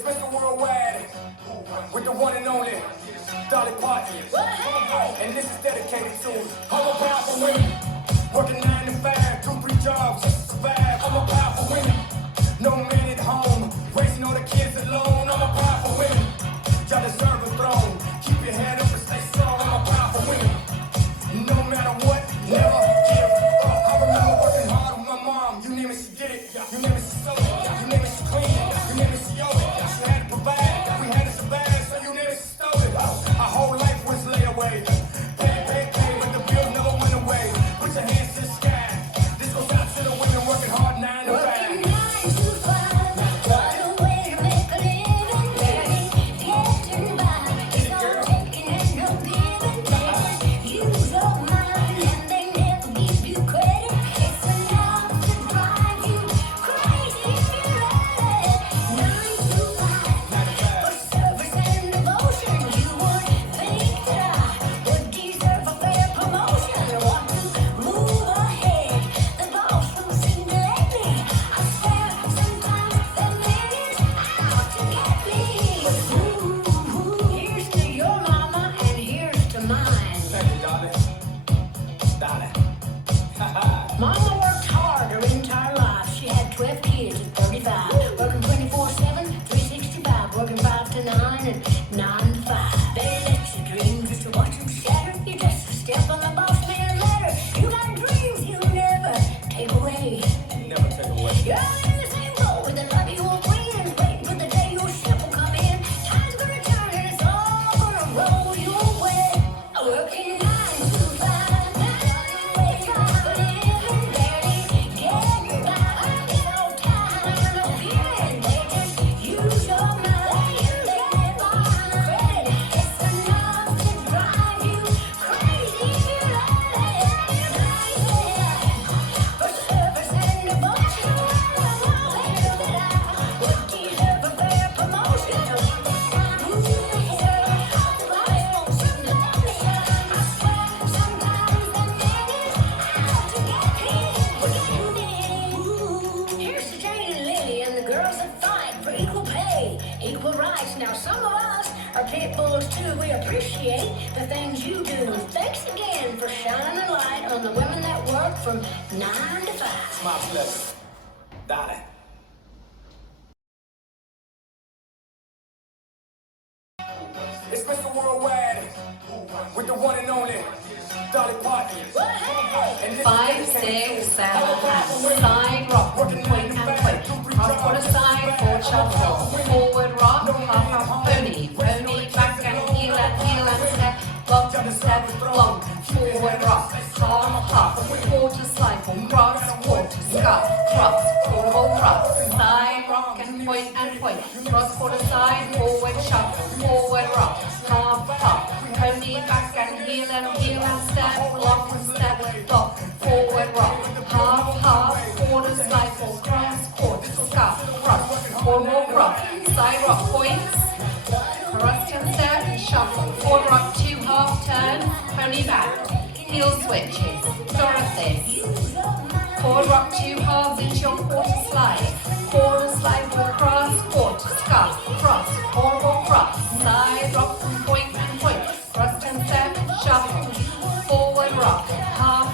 It's Mr. Worldwide with the one and only Dolly Parton. And this is dedicated to all the powerful women working 9 to 5, 2, 3 jobs just to survive. I'm a powerful women, no man at home, raising all the kids alone. I'm a powerful women, y'all deserve a throne. Keep your head up and stay strong. I'm a powerful women, no matter what, never give up. I remember working hard with my mom. You name it, she did it. You name it, she sold it. You name it, she cleaned it. You name it, she owed it. She had to provide. We had to survive. So you name it, she stole it. Our whole life was laid away. Pay, but the bills never went away. Put your hands to the sky. This goes out to the women working hard 9 to 5. Mama worked hard her entire life. She had 12 kids at 35. Working 24/7, 365. Working 5 to 9 and 9 to 5. They let you dream just to watch them shatter. You just a step on the boss man ladder. You got dreams you never take away. Never take away. You're in the same boat with the love you won't win. Waiting for the day your ship will come in. Time's gonna turn and it's all gonna roll your way. Working 9 to 5. Now some of us are pit bulls too. We appreciate the things you do. Thanks again for shining a light on the women that work from 9 to 5. It's my pleasure. Dolly. It's Mr. Worldwide with the one and only Dolly Parton. And this 5, 6, 7, side rock, point and point. Cross quarter side, forward shuffle, forward rock, half pony, pony back and heel and step, block and step, block, forward rock, half, quarter slide, cross, quarter, scuff, cross, side rock and point, cross quarter side, forward shuffle, forward rock, half, pony back and heel and step, block and step, block, forward rock, half, quarter slide, cross, quarter, scuff, cross, forward rock, side rock points, thrust and step, shuffle, forward rock, 2 half turns, pony back, heel switches, Dorothy, forward rock, 2 halves into your quarter slide cross, quarter, scuff, cross, forward rock, side rock, point, thrust and step, shuffle, forward rock, half,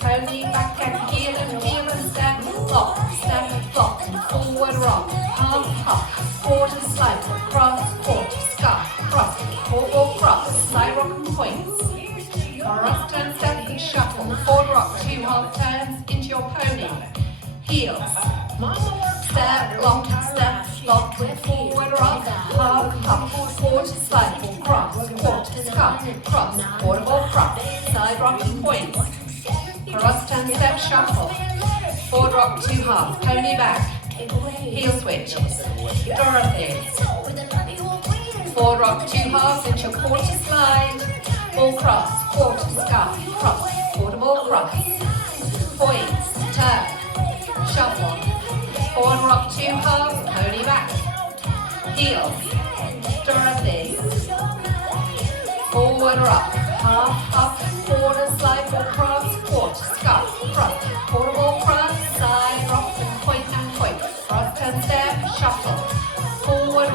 pony back and heel and step, block, forward rock, half, quarter slide, cross, quarter, scuff, cross, forward cross, side rock and points, thrust and step, shuffle, forward rock, 2 half turns into your pony, heels, step, block, forward rock, half, quarter slide, cross, quarter, scuff, cross, forward cross, side rock and points, thrust and step, shuffle, forward rock, 2 half, pony back, heel switches, Dorothy, forward rock, 2 halves into your quarter slide, ball cross, quarter, scuff, cross, quarter ball cross, points, turn, shuffle, forward rock, 2 halves, pony back, heels, Dorothy, forward rock, half, quarter slide, cross, quarter, scuff, cross, quarter ball cross, side rock and point, thrust and step, shuffle, forward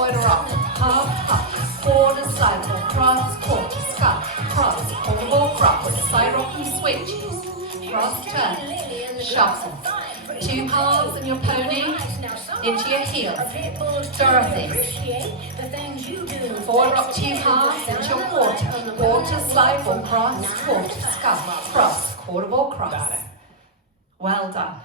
forward rock, half hop, quarter slide walk, cross, quarter scuff, cross, quarter walk rock with a side rock and switch, cross turn, shuffle, 2 halves and your pony into your heel, Dorothy, forward rock 2 halves into your quarter slide walk, cross, quarter scuff, cross, quarter walk cross. Well done.